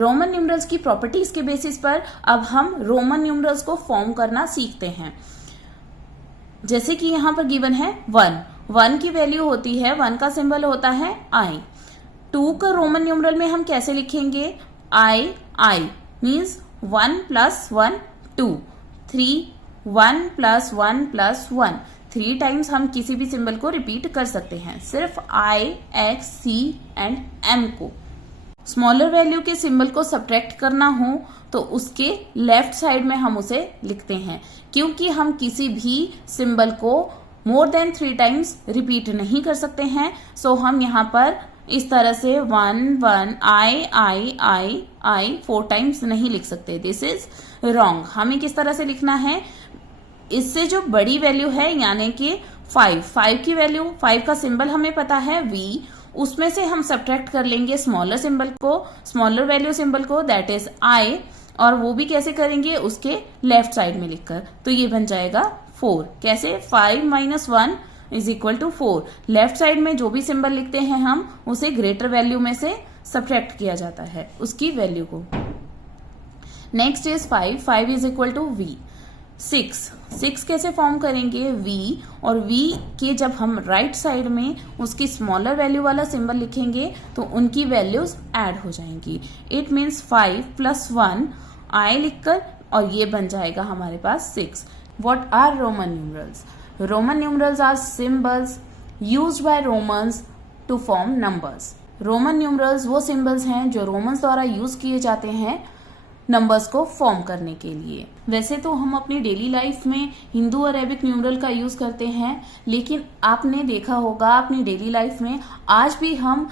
Roman numerals की properties के basis पर अब हम रोमन न्यूमरल्स को फॉर्म करना सीखते हैं। जैसे कि यहाँ पर गिवन है 1 की वैल्यू होती है, 1 का सिंबल होता है आई। 2 का रोमन न्यूमरल में हम कैसे लिखेंगे, आई मीन्स 1 + 1 2। 3 1 + 1 + 1 3 टाइम्स हम किसी भी सिंबल को रिपीट कर सकते हैं, सिर्फ आई, एक्स, सी एंड एम को। स्मॉलर वैल्यू के सिंबल को सब्ट्रैक्ट करना हो तो उसके लेफ्ट साइड में हम उसे लिखते हैं, क्योंकि हम किसी भी सिंबल को मोर देन 3 टाइम्स रिपीट नहीं कर सकते हैं। सो हम यहाँ पर इस तरह से 1 1 आई 4 टाइम्स नहीं लिख सकते, दिस इज रॉन्ग। हमें किस तरह से लिखना है, इससे जो बड़ी वैल्यू है यानी कि 5 की वैल्यू, 5 का सिंबल हमें पता है V, उसमें से हम सब्ट्रैक्ट कर लेंगे स्मॉलर सिंबल को, स्मॉलर वैल्यू सिंबल को, दैट इज I, और वो भी कैसे करेंगे, उसके लेफ्ट साइड में लिखकर। तो ये बन जाएगा 4। कैसे, 5 - 1 = 4। लेफ्ट साइड में जो भी सिंबल लिखते हैं हम उसे ग्रेटर वैल्यू में से सब्ट्रैक्ट किया जाता है, उसकी वैल्यू को। Next is 5 = V। 6 कैसे फॉर्म करेंगे, V, और V के जब हम राइट साइड में उसकी स्मॉलर वैल्यू वाला सिंबल लिखेंगे तो उनकी वैल्यूज ऐड हो जाएंगी। इट मीन्स 5 + 1 I लिखकर, और ये बन जाएगा हमारे पास 6। What are Roman numerals? Roman numerals are symbols used by Romans to form numbers. Roman numerals वो सिंबल्स हैं जो रोमन्स द्वारा यूज किए जाते हैं नंबर्स को फॉर्म करने के लिए। वैसे तो हम अपनी डेली लाइफ में हिंदू और अरेबिक न्यूमरल का यूज करते हैं, लेकिन आपने देखा होगा अपनी डेली लाइफ में आज भी हम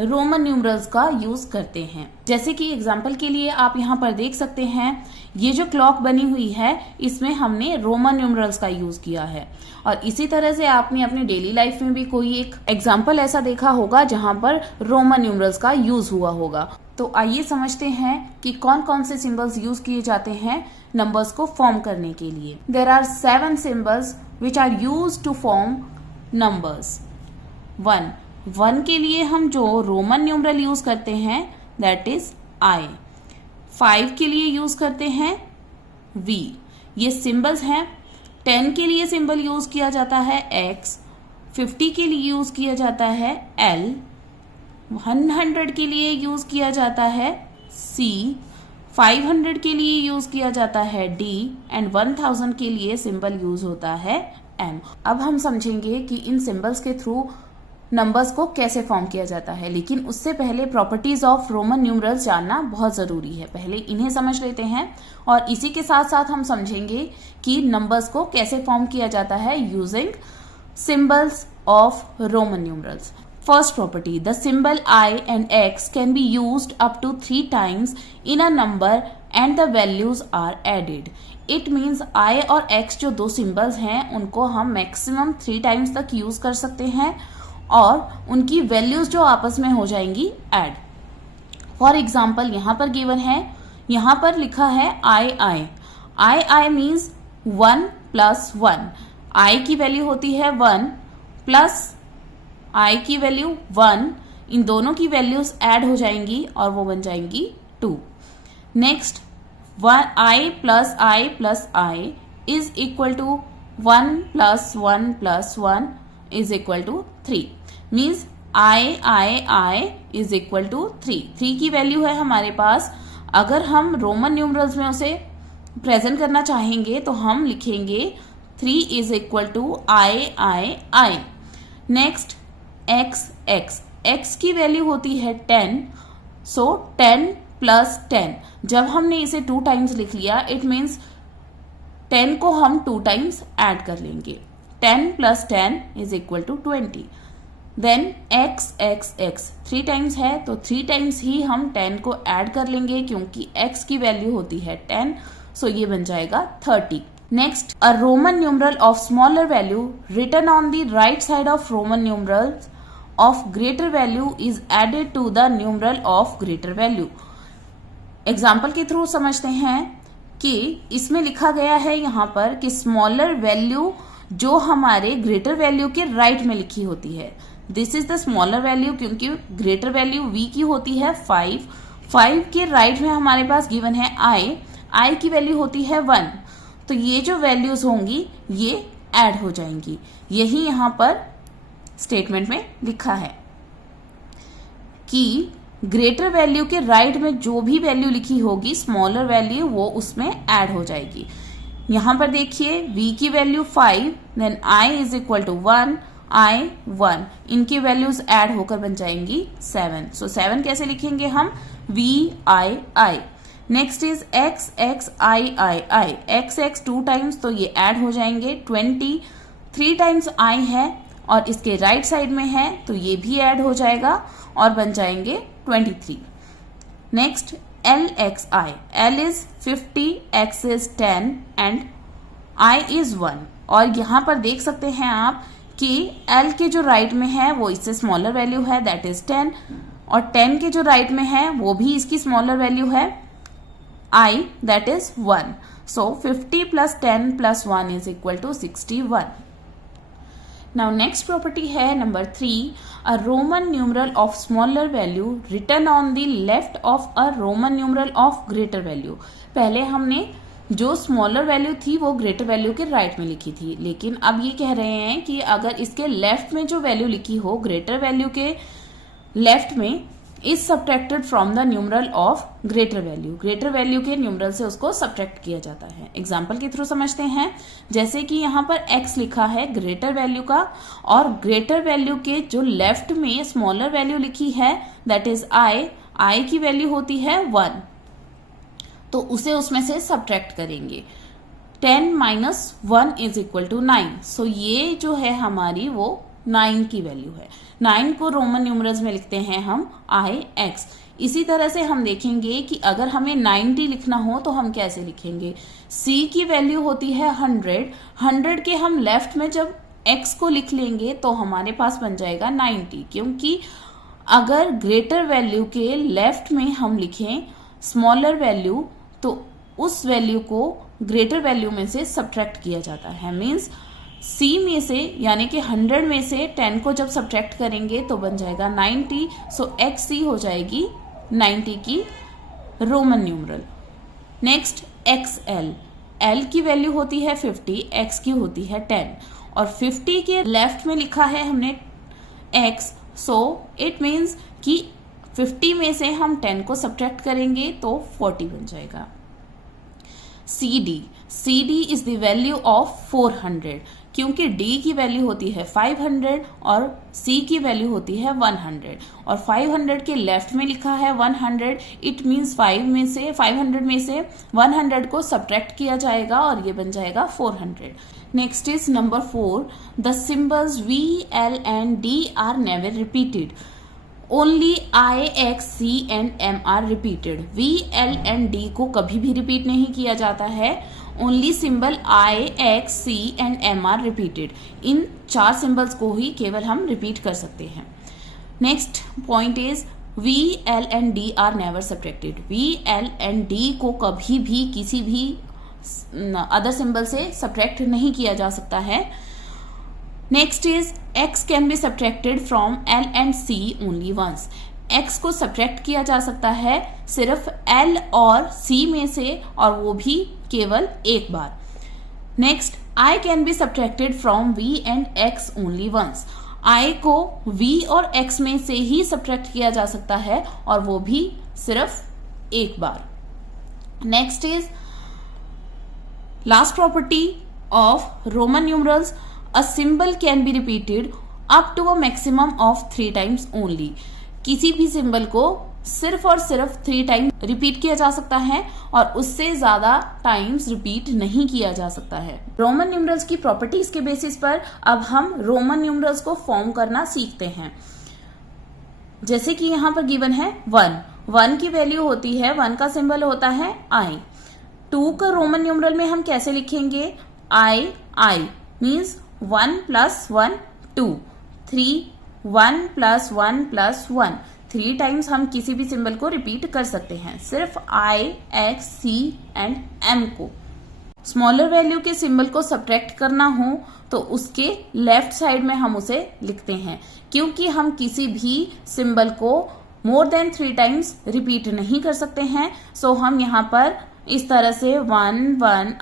रोमन न्यूमरल्स का यूज करते हैं। जैसे कि एग्जांपल के लिए आप यहाँ पर देख सकते हैं, ये जो क्लॉक बनी हुई है इसमें हमने रोमन न्यूमरल्स का यूज किया है। और इसी तरह से आपने अपनी डेली लाइफ में भी कोई एक एग्जांपल ऐसा देखा होगा जहां पर रोमन न्यूमरल्स का यूज हुआ होगा। तो आइए समझते हैं कि कौन कौन से सिंबल्स यूज किए जाते हैं नंबर्स को फॉर्म करने के लिए। There are 7 symbols which are used to form numbers. 1 के लिए हम जो रोमन न्यूमरल यूज करते हैं दैट इज I। 5 के लिए यूज करते हैं V। ये सिंबल्स हैं। 10 के लिए सिंबल यूज किया जाता है X। 50 के लिए यूज किया जाता है L। 100 के लिए यूज किया जाता है C। 500 के लिए यूज किया जाता है D एंड 1000 के लिए सिंबल यूज होता है M। अब हम समझेंगे कि इन सिंबल्स के थ्रू नंबर्स को कैसे फॉर्म किया जाता है, लेकिन उससे पहले प्रॉपर्टीज ऑफ रोमन न्यूमरल्स जानना बहुत जरूरी है। पहले इन्हें समझ लेते हैं और इसी के साथ साथ हम समझेंगे कि नंबर्स को कैसे फॉर्म किया जाता है using symbols of Roman numerals. First property, the symbol I and X can be used up to 3 times in a number and the values are added. It means I और X जो दो symbols हैं उनको हम maximum 3 times तक use कर सकते हैं और उनकी वैल्यूज जो आपस में हो जाएंगी ऐड। फॉर एग्जाम्पल यहाँ पर गिवन है, यहाँ पर लिखा है I मीन्स 1 + 1। I की वैल्यू होती है 1 प्लस I की वैल्यू 1, इन दोनों की वैल्यूज ऐड हो जाएंगी और वो बन जाएंगी 2। Next I + I is equal to 1 + 1 + 1 is equal to 3। Means I is equal to 3। 3 की वैल्यू है हमारे पास। अगर हम रोमन न्यूमरल्स में उसे प्रेजेंट करना चाहेंगे तो हम लिखेंगे 3 is equal to I। Next X की वैल्यू होती है 10। सो 10 + 10, जब हमने इसे 2 टाइम्स लिख लिया इट मीन्स 10 को हम 2 टाइम्स ऐड कर लेंगे। 10 + 10 is equal to 20। Then X 3 times है तो 3 टाइम्स ही हम 10 को ऐड कर लेंगे क्योंकि X की वैल्यू होती है 10। सो ये बन जाएगा 30। Next, a Roman numeral of smaller value written on the right side of Roman numerals of greater value is added to the numeral of greater value. Example के थ्रू समझते हैं कि इसमें लिखा गया है यहाँ पर कि स्मॉलर वैल्यू जो हमारे ग्रेटर वैल्यू के राइट में लिखी होती है, this is the smaller value, क्योंकि ग्रेटर वैल्यू V की होती है 5। 5 के राइट में हमारे पास गिवन है आई की वैल्यू होती है 1, तो ये जो वैल्यूज होंगी ये ऐड हो जाएंगी। यही यहां पर स्टेटमेंट में लिखा है कि ग्रेटर वैल्यू के राइट में जो भी वैल्यू लिखी होगी स्मॉलर वैल्यू वो उसमें ऐड हो जाएगी। यहां पर देखिए v की value 5, then i is equal to 1, i 1, इनकी वैल्यूज ऐड होकर बन जाएंगी 7। सो 7 कैसे लिखेंगे हम, v i। Next is x x i, x 2 times तो ये ऐड हो जाएंगे 20, 3 टाइम्स i है और इसके राइट साइड में है तो ये भी ऐड हो जाएगा और बन जाएंगे 23। Next L x I, L is 50, x is 10 and I is 1। और यहां पर देख सकते हैं आप कि L के जो राइट में है वो इससे स्मॉलर वैल्यू है, दैट इज 10, और 10 के जो राइट में है वो भी इसकी स्मॉलर वैल्यू है I, that is 1। So 50 plus 10 plus 1 is equal to 61। Now next property है number 3, a Roman numeral of smaller value written on the left of a Roman numeral of greater value। पहले हमने जो smaller value थी वो greater value के right में लिखी थी, लेकिन अब ये कह रहे हैं कि अगर इसके लेफ्ट में जो वैल्यू लिखी हो ग्रेटर वैल्यू के लेफ्ट में is subtracted from the numeral of greater value, greater value के न्यूमरल से उसको सब्ट्रैक्ट किया जाता है। एग्जाम्पल के थ्रू समझते हैं, जैसे कि यहाँ पर x लिखा है ग्रेटर वैल्यू का और ग्रेटर वैल्यू के जो लेफ्ट में स्मॉलर वैल्यू लिखी है दैट इज i की वैल्यू होती है 1, तो उसे उसमें से सब्ट्रैक्ट करेंगे। 10 माइनस 1 इज इक्वल टू 9। सो ये जो है हमारी वो 9 की वैल्यू है। 9 को रोमन न्यूमरल्स में लिखते हैं हम ix। इसी तरह से हम देखेंगे कि अगर हमें 90 लिखना हो तो हम कैसे लिखेंगे। c की वैल्यू होती है 100 के हम लेफ्ट में जब x को लिख लेंगे तो हमारे पास बन जाएगा 90, क्योंकि अगर ग्रेटर वैल्यू के लेफ्ट में हम लिखें स्मॉलर वैल्यू तो उस वैल्यू को ग्रेटर वैल्यू में से सब्ट्रैक्ट किया जाता है। मीन्स C में से यानी कि 100 में से 10 को जब सब्ट्रैक्ट करेंगे तो बन जाएगा 90। सो XC हो जाएगी 90 की Roman numeral. Next XL, L की वैल्यू होती है 50, X की होती है 10 और 50 के लेफ्ट में लिखा है हमने X। सो इट मीन्स कि 50 में से हम 10 को सब्ट्रैक्ट करेंगे तो 40 बन जाएगा। CD is the value of 400, क्योंकि D की वैल्यू होती है 500 और C की वैल्यू होती है 100 और 500 के लेफ्ट में लिखा है 100, इट मीन्स 500 में से 100 को सब्ट्रैक्ट किया जाएगा और ये बन जाएगा 400। Next is number 4, the symbols V, L and D are never repeated, only I, X, C and M are repeated. V, L and D को कभी भी रिपीट नहीं किया जाता है, only symbol I, X, C and M are repeated. इन 4 symbols को ही केवल हम रिपीट कर सकते हैं। Next point is V, L and D are never subtracted. V, L and D को कभी भी किसी भी अदर सिंबल से सब्ट्रैक्ट नहीं किया जा सकता है। Next is x can be subtracted from L and C only once. x को सब्ट्रैक्ट किया जा सकता है सिर्फ L और C में से और वो भी केवल एक बार। Next I can be subtracted from V and X only once. I को V और X में से ही सब्ट्रैक्ट किया जा सकता है और वो भी सिर्फ एक बार। Next is last property of Roman numerals, a symbol can be repeated up to a maximum of 3 times only। किसी भी सिंबल को सिर्फ और सिर्फ 3 टाइम रिपीट किया जा सकता है और उससे ज्यादा टाइम्स रिपीट नहीं किया जा सकता है। रोमन न्यूमरल्स की प्रॉपर्टीज के बेसिस पर अब हम रोमन न्यूमरल्स को फॉर्म करना सीखते हैं। जैसे कि यहाँ पर गिवन है 1 की वैल्यू होती है, 1 का सिंबल होता है I। 2 का रोमन न्यूमरल में हम कैसे लिखेंगे, I means 1 plus 1 2, 3 1 plus 1 plus 1, 3 times हम किसी भी सिंबल को रिपीट कर सकते हैं, सिर्फ I, X, C and M को। स्मॉलर वैल्यू के सिंबल को सब्ट्रैक्ट करना हो तो उसके लेफ्ट साइड में हम उसे लिखते हैं, क्योंकि हम किसी भी सिंबल को मोर देन 3 टाइम्स रिपीट नहीं कर सकते हैं। सो हम यहाँ पर इस तरह से 1 1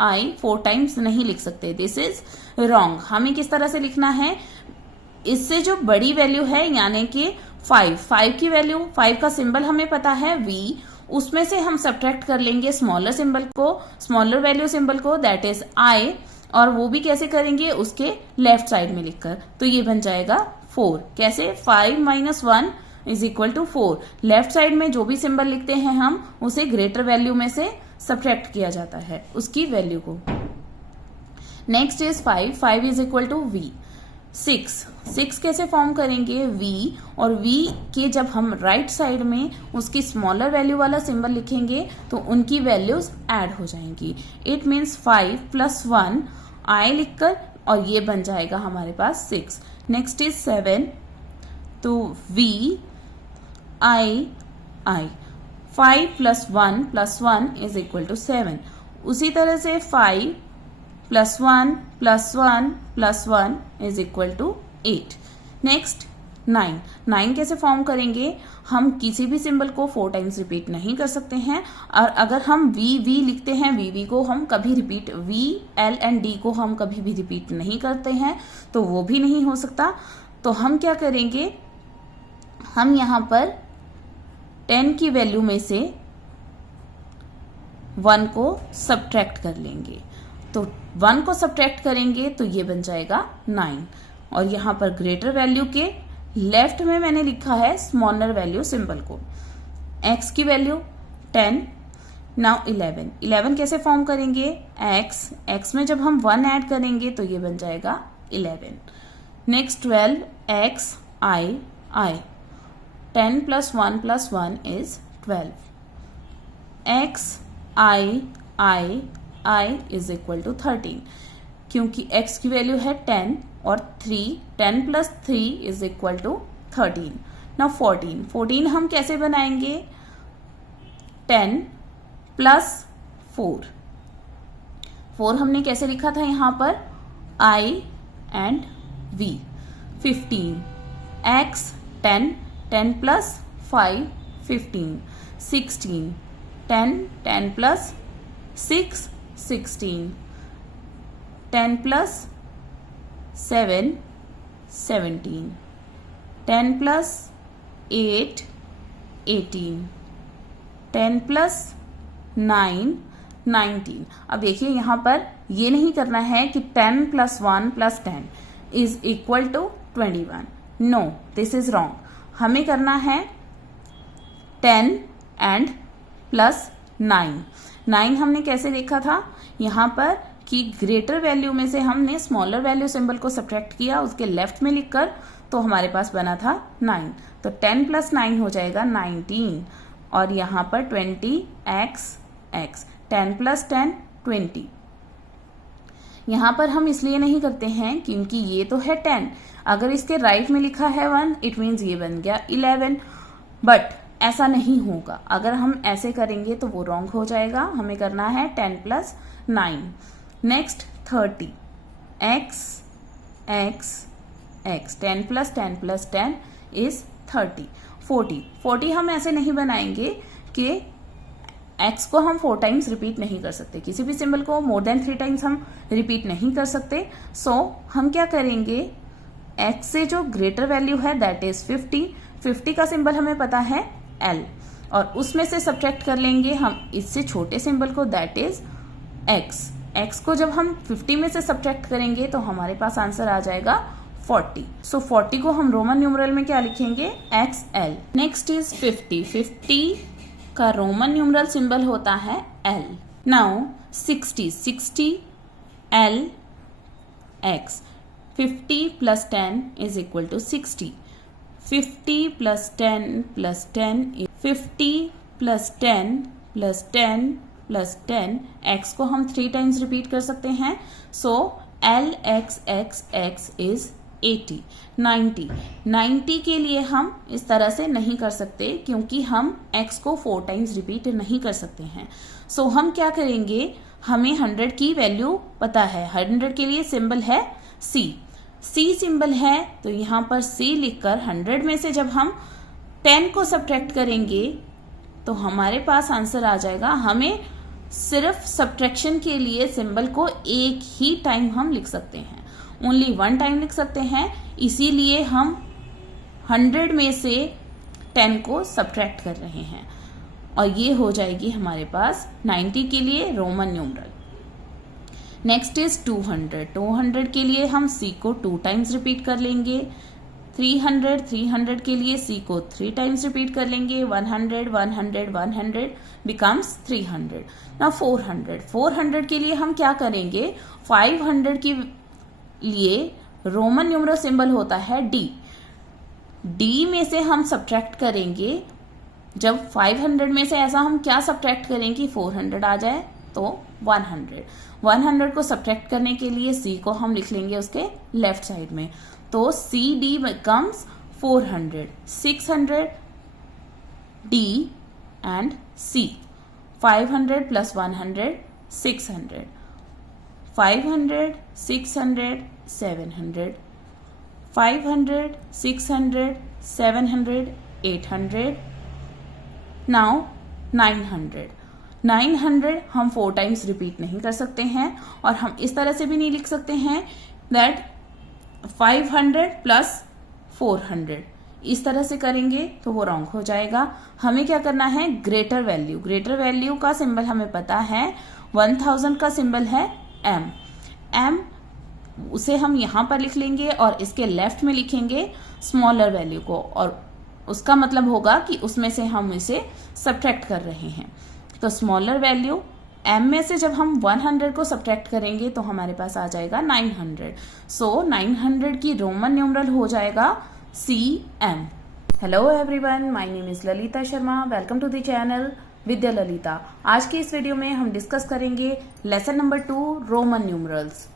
I 4 टाइम्स नहीं लिख सकते। This is wrong. हमें किस तरह से लिखना है, इससे जो बड़ी वैल्यू है यानी कि 5 की वैल्यू, 5 का सिंबल हमें पता है V, उसमें से हम सब्ट्रैक्ट कर लेंगे स्मॉलर सिंबल को, स्मॉलर वैल्यू सिंबल को, दैट इज I, और वो भी कैसे करेंगे, उसके लेफ्ट साइड में लिखकर। तो ये बन जाएगा 4। कैसे, 5 - 1 = 4। लेफ्ट साइड में जो भी सिंबल लिखते हैं हम उसे ग्रेटर वैल्यू में से सब्ट्रैक्ट किया जाता है उसकी वैल्यू को। Next is 5 = V। 6 कैसे फॉर्म करेंगे, V, और V के जब हम राइट साइड में उसकी स्मॉलर वैल्यू वाला सिंबल लिखेंगे तो उनकी वैल्यूज ऐड हो जाएंगी। इट मीन्स 5 + 1 I लिखकर, और ये बन जाएगा हमारे पास 6। नेक्स्ट इज 7, तो V I 5 + 1 + 1 = 7। उसी तरह से 5 + 1 + 1 + 1 = 8। नेक्स्ट 9 कैसे फॉर्म करेंगे, हम किसी भी सिंबल को 4 टाइम्स रिपीट नहीं कर सकते हैं, और अगर हम V लिखते हैं, V को हम कभी repeat, V, L and D को हम कभी भी रिपीट नहीं करते हैं, तो वो भी नहीं हो सकता। तो हम क्या करेंगे, हम यहाँ पर 10 की वैल्यू में से 1 को सब्ट्रैक्ट कर लेंगे। तो 1 को सब्ट्रैक्ट करेंगे तो ये बन जाएगा 9, और यहाँ पर ग्रेटर वैल्यू के लेफ्ट में मैंने लिखा है स्मॉलर वैल्यू सिंबल को। x की वैल्यू 10, नाउ 11 कैसे फॉर्म करेंगे, x में जब हम 1 ऐड करेंगे तो ये बन जाएगा 11। Next 12, x I 10 + 1 + 1 is 12। x I = 13, क्योंकि x की वैल्यू है 10 और 10 + 3 = 13। नाउ 14 हम कैसे बनाएंगे, 10 + 4 हमने कैसे लिखा था यहाँ पर, I एंड V। 15, x 10 + 5 15। 16, 10 + 6 16। 10 + 7 17। 10 + 8 18। 10 + 9 19। अब देखिए यहाँ पर ये नहीं करना है कि 10 + 1 + 10 = 21। No, this is wrong. हमें करना है 10 एंड +9। 9 हमने कैसे देखा था यहाँ पर कि ग्रेटर वैल्यू में से हमने स्मॉलर वैल्यू सिंबल को सब्ट्रैक्ट किया उसके लेफ्ट में लिखकर, तो हमारे पास बना था 9। तो 10 + 9 हो जाएगा 19, और यहाँ पर 20x 10 + 10 20। यहाँ पर हम इसलिए नहीं करते हैं क्योंकि ये तो है 10, अगर इसके राइट में लिखा है 1 इट मीन्स ये बन गया 11, बट ऐसा नहीं होगा। अगर हम ऐसे करेंगे तो वो रॉन्ग हो जाएगा। हमें करना है 10 + 9। Next 30, x 10 + 10 + 10 is 30। 40 हम ऐसे नहीं बनाएंगे कि x को हम 4 टाइम्स रिपीट नहीं कर सकते, किसी भी सिंबल को मोर देन 3 टाइम्स हम रिपीट नहीं कर सकते। सो हम क्या करेंगे, x से जो ग्रेटर वैल्यू है दैट इज 50 का सिंबल हमें पता है L, और उसमें से सब्ट्रैक्ट कर लेंगे हम इससे छोटे सिंबल को दैट इज x को जब हम 50 में से सब्ट्रैक्ट करेंगे तो हमारे पास आंसर आ जाएगा 40। सो 40 को हम रोमन न्यूमरल में क्या लिखेंगे, XL। नेक्स्ट इज 50 का रोमन न्यूमरल सिंबल होता है L। Now 60 L X। 50 + 10 = 60। 50 + 10 + 10 50 + 10 + 10 + 10। x को हम 3 टाइम्स रिपीट कर सकते हैं। सो LXXX is 80। 90 के लिए हम इस तरह से नहीं कर सकते क्योंकि हम x को 4 टाइम्स रिपीट नहीं कर सकते हैं। सो हम क्या करेंगे, हमें 100 की वैल्यू पता है, 100 के लिए सिंबल है C। सी सिंबल है तो यहाँ पर सी लिखकर 100 में से जब हम 10 को सब्ट्रैक्ट करेंगे तो हमारे पास आंसर आ जाएगा। हमें सिर्फ सब्ट्रैक्शन के लिए सिंबल को एक ही टाइम हम लिख सकते हैं, ओनली वन टाइम लिख सकते हैं, इसीलिए हम 100 में से 10 को सब्ट्रैक्ट कर रहे हैं और ये हो जाएगी हमारे पास 90 के लिए रोमन न्यूमरल। Next is 200। 200 के लिए हम सी को 2 टाइम्स रिपीट कर लेंगे। 300 के लिए सी को 3 टाइम्स रिपीट कर लेंगे। 100 बिकम्स 300। ना 400 के लिए हम क्या करेंगे, 500 के लिए रोमन न्यूमरल सिंबल होता है डी। डी में से हम सब्ट्रैक्ट करेंगे, जब 500 में से ऐसा हम क्या सब्ट्रैक्ट करें कि 400 आ जाए, तो 100 को सब्ट्रैक्ट करने के लिए सी को हम लिख लेंगे उसके लेफ्ट साइड में, तो C D becomes 400। 600 D and C. 500 plus 100 600। 500 600 700। 500 600 700 800। Now 900 हम 4 टाइम्स रिपीट नहीं कर सकते हैं और हम इस तरह से भी नहीं लिख सकते हैं दैट 500 प्लस 400, इस तरह से करेंगे तो वो रॉन्ग हो जाएगा। हमें क्या करना है, ग्रेटर वैल्यू का सिंबल हमें पता है, 1000 का सिंबल है एम, उसे हम यहां पर लिख लेंगे और इसके लेफ्ट में लिखेंगे स्मॉलर वैल्यू को, और उसका मतलब होगा कि उसमें से हम इसे सब्ट्रैक्ट कर रहे हैं। तो स्मॉलर वैल्यू m में से जब हम 100 को सब्ट्रैक्ट करेंगे तो हमारे पास आ जाएगा 900। सो 900 की रोमन न्यूमरल हो जाएगा CM। Hello everyone, my name is Lalita Sharma. Welcome to the channel Vidya Lalita. आज की इस वीडियो में हम डिस्कस करेंगे लेसन नंबर 2 रोमन न्यूमरल्स।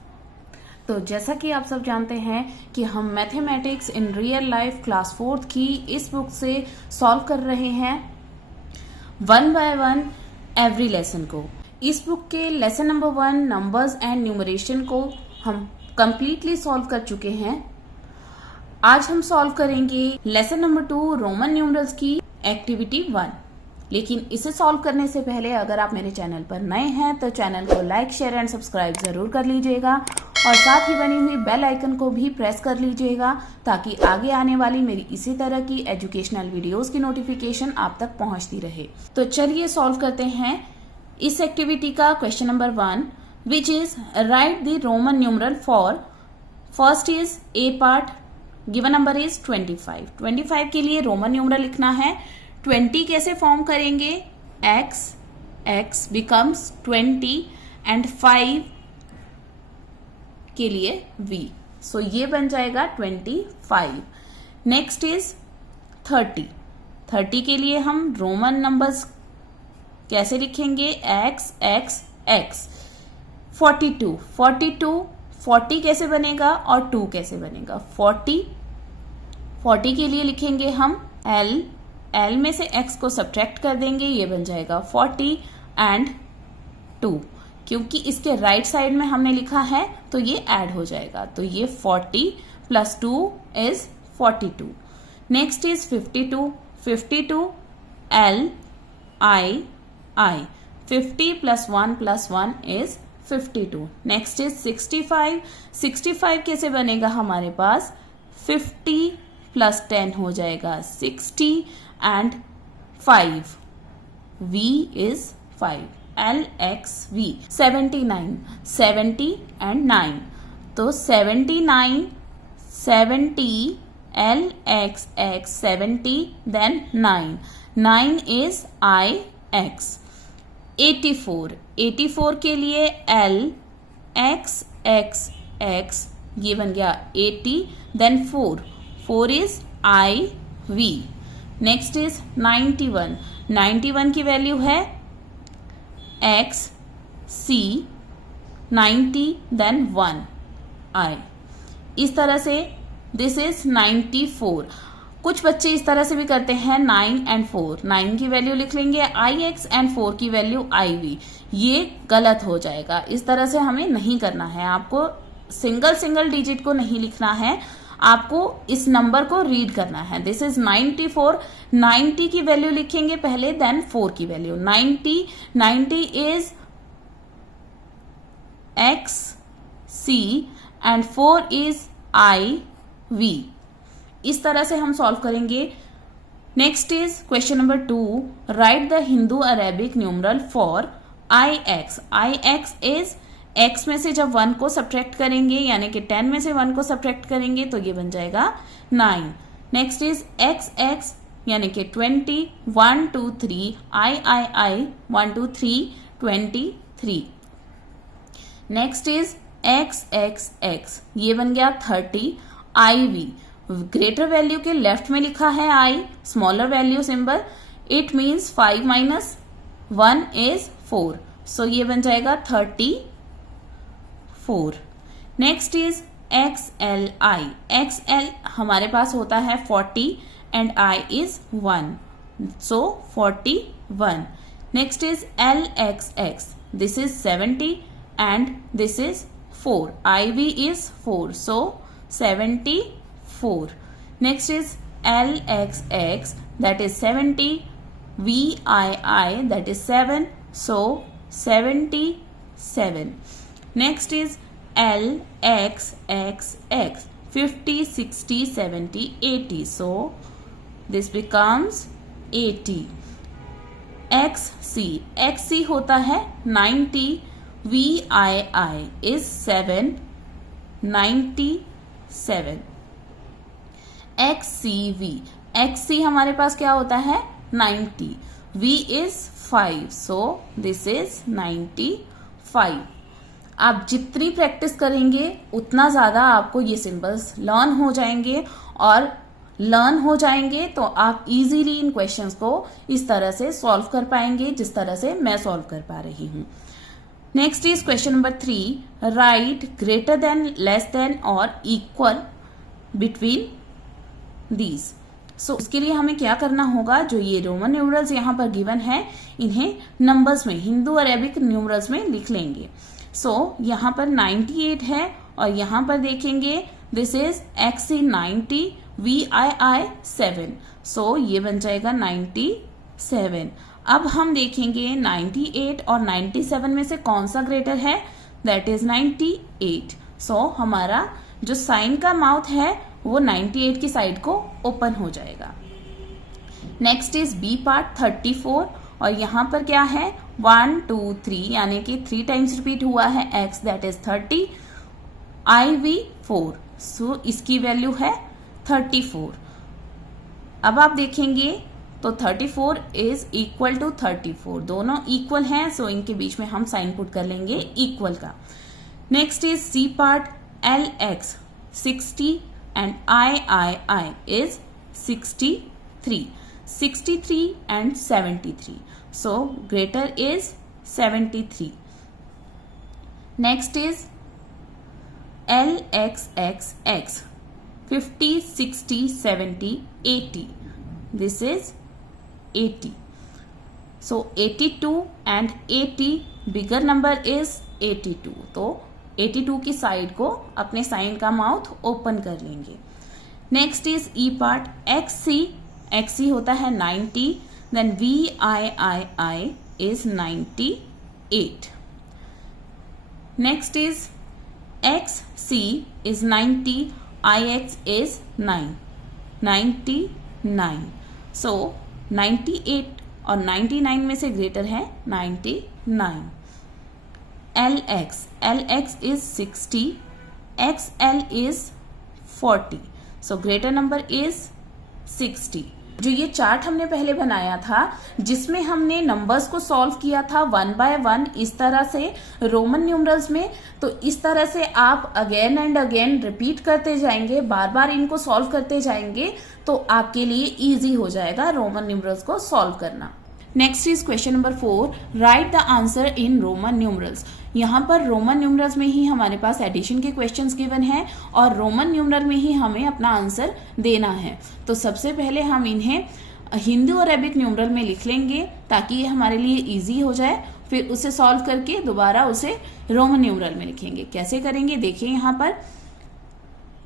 तो जैसा कि आप सब जानते हैं कि हम mathematics in real life class 4th की इस बुक से सॉल्व कर रहे हैं 1 बाय 1 एवरी लेसन को। इस बुक के lesson number 1 numbers and numeration को हम कंप्लीटली सॉल्व कर चुके हैं। आज हम सॉल्व करेंगे लेसन नंबर 2 रोमन न्यूमरल्स की एक्टिविटी 1। लेकिन इसे सॉल्व करने से पहले अगर आप मेरे चैनल पर नए हैं तो चैनल को लाइक, शेयर एंड सब्सक्राइब जरूर कर लीजिएगा और साथ ही बनी हुई बेल आइकन को भी प्रेस कर लीजिएगा ताकि आगे आने वाली मेरी इसी तरह की एजुकेशनल वीडियोस की नोटिफिकेशन आप तक पहुंचती रहे। तो चलिए सॉल्व करते हैं इस एक्टिविटी का question number 1, which is right the Roman numeral for. First is a part, given number is 25। 25 के लिए रोमन न्यूमरल लिखना है। 20 कैसे फॉर्म करेंगे, x बिकम्स 20 एंड 5 के लिए v, सो ये बन जाएगा 25। नेक्स्ट इज 30 के लिए हम रोमन नंबर्स कैसे लिखेंगे, x। 40 कैसे बनेगा और 2 कैसे बनेगा, 40 के लिए लिखेंगे हम l में से x को सब्ट्रैक्ट कर देंगे, ये बन जाएगा 40 एंड 2, क्योंकि इसके राइट साइड में हमने लिखा है तो ये ऐड हो जाएगा, तो ये 40 plus 2 is 42। Next is 52 l I 50 plus 1 is 52। Next is 65 कैसे बनेगा हमारे पास, 50 प्लस 10 हो जाएगा 60 and 5, v is 5, LXV। 79 70 and 9, तो 79 70 LXX 70 देन 9 इज IX। 84 के लिए LXXX, ये बन गया 80 then 4 is IV। Next is 91 की वैल्यू है XC 90 देन 1 I। इस तरह से दिस इज 94। कुछ बच्चे इस तरह से भी करते हैं 9 एंड 4, 9 की वैल्यू लिख लेंगे IX एंड 4 की वैल्यू IV, ये गलत हो जाएगा। इस तरह से हमें नहीं करना है, आपको सिंगल डिजिट को नहीं लिखना है, आपको इस नंबर को रीड करना है। दिस इज 94, 90 की वैल्यू लिखेंगे पहले, देन 4 की value. 90 is XC and 4 is IV। इस तरह से हम सॉल्व करेंगे। Next is question number 2, right the Hindu Arabic numeral for IX। IX is x में से जब 1 को सब्ट्रैक्ट करेंगे, यानी कि 10 में से 1 को सब्ट्रैक्ट करेंगे तो ये बन जाएगा 9। नेक्स्ट इज XX यानी कि 20, 1 2 3, I 1 2 3, 23। नेक्स्ट इज XXX, ये बन गया 30। IV, ग्रेटर वैल्यू के लेफ्ट में लिखा है I, smaller value symbol, it means 5 minus 1 is 4, सो ये बन जाएगा 34। Next is XLI। XL हमारे पास होता है 40 and I is 1, so 41। Next is LXX, this is 70 and this is 4, IV is 4, so 74। Next is LXX, that is 70, VII, that is 7, so 77. Next is LXXX, 50, 60, 70, 80, so this becomes 80. XC होता है 90, VII is 7, 97. XC हमारे पास क्या होता है 90, V is 5, so this is 95. आप जितनी practice करेंगे उतना ज़्यादा आपको ये सिंबल्स लर्न हो जाएंगे, और लर्न हो जाएंगे तो आप इजीली इन क्वेश्चंस को इस तरह से सॉल्व कर पाएंगे जिस तरह से मैं सॉल्व कर पा रही हूँ। Next is question number 3, right greater than, less than और इक्वल बिटवीन दीज। सो उसके लिए हमें क्या करना होगा, जो ये रोमन न्यूमरल्स यहाँ पर गिवन है इन्हें नंबर्स में, हिंदू अरेबिक न्यूमरल्स में लिख लेंगे। सो यहाँ पर 98 है और यहाँ पर देखेंगे दिस इज XC 90, VII 7, सो ये बन जाएगा 97। अब हम देखेंगे 98 और 97 में से कौन सा ग्रेटर है, दैट इज 98। सो हमारा जो साइन का माउथ है वो 98 की साइड को ओपन हो जाएगा। नेक्स्ट इज बी पार्ट 34 और यहाँ पर क्या है 1 2 3 यानी कि 3 टाइम्स रिपीट हुआ है x, दैट इज 30, IV 4, सो इसकी वैल्यू है 34। अब आप देखेंगे तो 34 इज इक्वल टू 34, दोनों इक्वल हैं, सो इनके बीच में हम साइन पुट कर लेंगे इक्वल का। Next is C part LX 60 and I is 63, 63 and 73, so greater is 73. Next is LXXX 50, 60, 70, 80, this is 80, so 82 and 80, bigger number is 82, तो 82 की साइड को अपने साइन का माउथ ओपन कर लेंगे। Next is E part XC होता है 90, then VII is 98। Next is XC is 90, IX is 99, so 98 और 99 में से ग्रेटर है 99। LX is 60, XL is 40, so greater number is 60। जो ये चार्ट हमने पहले बनाया था जिसमें हमने नंबर्स को सॉल्व किया था 1 by 1 इस तरह से रोमन न्यूमरल्स में, तो इस तरह से आप अगेन एंड अगेन रिपीट करते जाएंगे, बार बार इनको सॉल्व करते जाएंगे तो आपके लिए इजी हो जाएगा रोमन न्यूमरल्स को सॉल्व करना। Next is question number 4, right the answer in Roman numerals. यहाँ पर रोमन न्यूमरल्स में ही हमारे पास एडिशन के क्वेश्चंस गिवन हैं और रोमन न्यूमरल में ही हमें अपना आंसर देना है। तो सबसे पहले हम इन्हें हिंदू अरेबिक न्यूमरल में लिख लेंगे। ताकि ये हमारे लिए इजी हो जाए। फिर उसे सॉल्व करके दोबारा उसे रोमन न्यूमरल में लिखेंगे। कैसे करेंगे देखिए यहाँ पर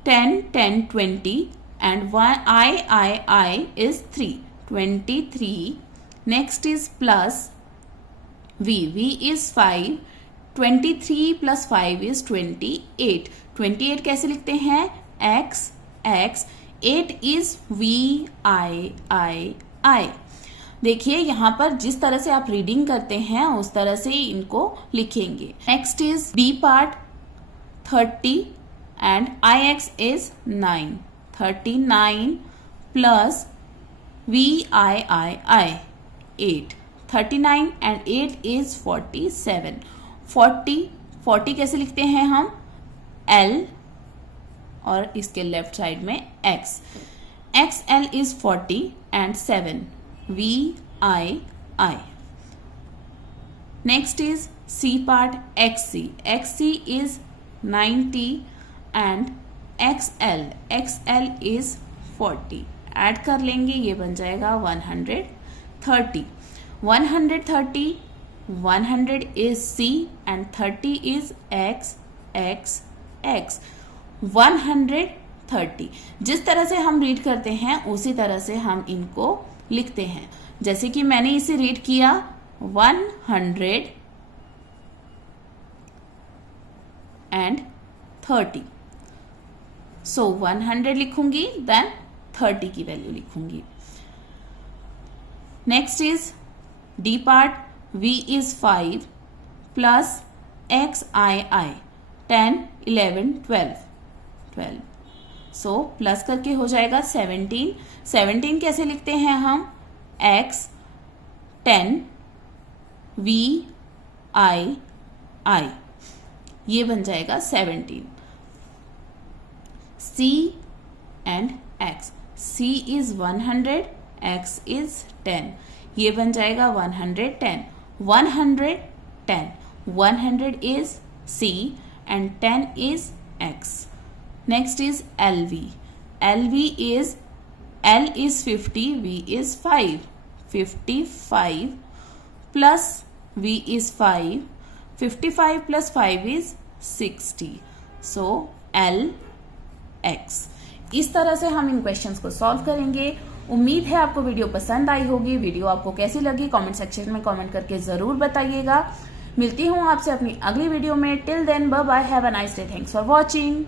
10, 10, 20 and I is 3, 23. Next is plus V is 5, 23 plus 5 is 28. 28 कैसे लिखते हैं? X, 8 is VI. देखिए यहाँ पर जिस तरह से आप रीडिंग करते हैं उस तरह से इनको लिखेंगे। Next is B part 30 and IX is 9. 39 plus VII 8. 39 and 8 is 47. 40 कैसे लिखते हैं हम? L और इसके लेफ्ट साइड में X. XL is 40 and 7. VII. Next is C part XC. XC is 90 and XL is 40. Add कर लेंगे, ये बन जाएगा 130. 130, 100 is C and 30 is X. 130. जिस तरह से हम रीड करते हैं उसी तरह से हम इनको लिखते हैं। जैसे कि मैंने इसे रीड किया 130. सो 100 लिखूंगी, देन 30 की वैल्यू लिखूंगी। Next is D part V is 5 plus XII 10, 11, 12. So plus करके हो जाएगा 17. 17 कैसे लिखते हैं हम? X 10 VII. ये बन जाएगा 17. C and X. C is 100, X is 10. ये बन जाएगा 110. 100 is C and 10 is X. Next is LV. LV is L is 50, V is 5. 55 plus V is 5. 55 plus 5 is 60. So LX. इस तरह से हम इन क्वेश्चंस को सॉल्व करेंगे। उम्मीद है आपको वीडियो पसंद आई होगी। वीडियो आपको कैसी लगी कमेंट सेक्शन में कमेंट करके जरूर बताइएगा। मिलती हूँ आपसे अपनी अगली वीडियो में। Till then bye bye, have a nice day, thanks for watching.